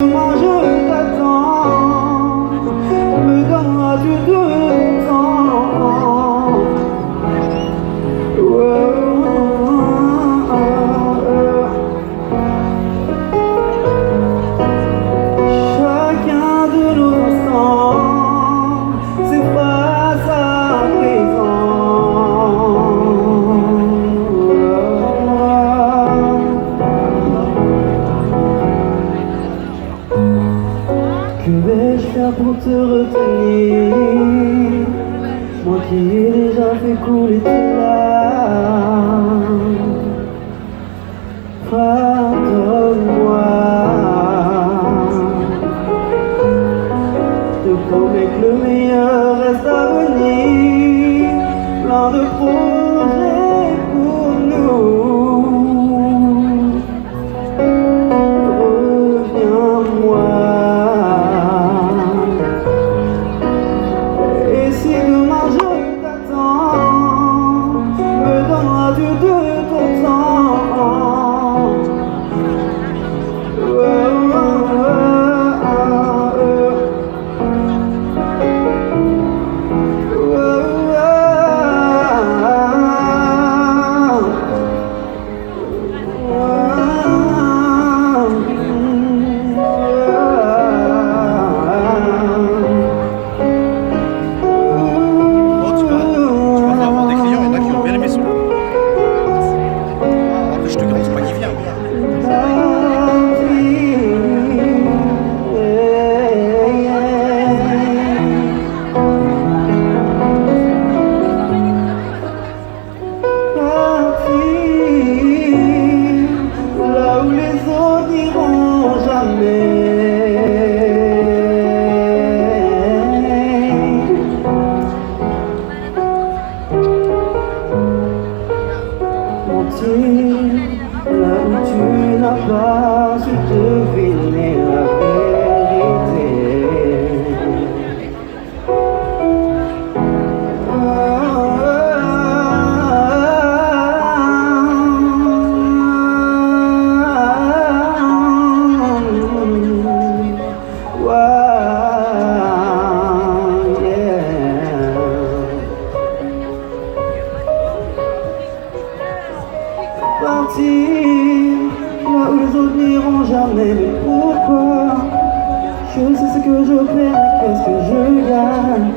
Moi je t'attends, me donneras-tu de ton temps? Chacun de nos instants s'efface à présent. Que vais-je faire pour te retenir, moi qui ai déjà fait couler tes larmes? Pardonne-moi, je te promets que le meilleur reste à venir, plein de projets pour nous. Reviens-moi. Et si demain je t'attends, me donneras-tu de ton temps? Là où tu n'as pas su deviner la vérité. Partir là où les autres n'iront jamais. Mais pourquoi? Je sais ce que je perds, mais qu'est-ce que je gagne?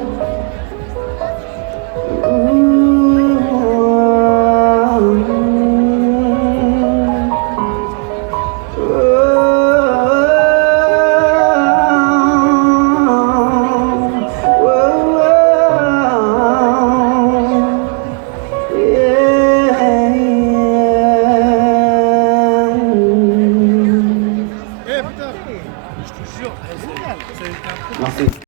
Je te jure, c'est génial. Merci.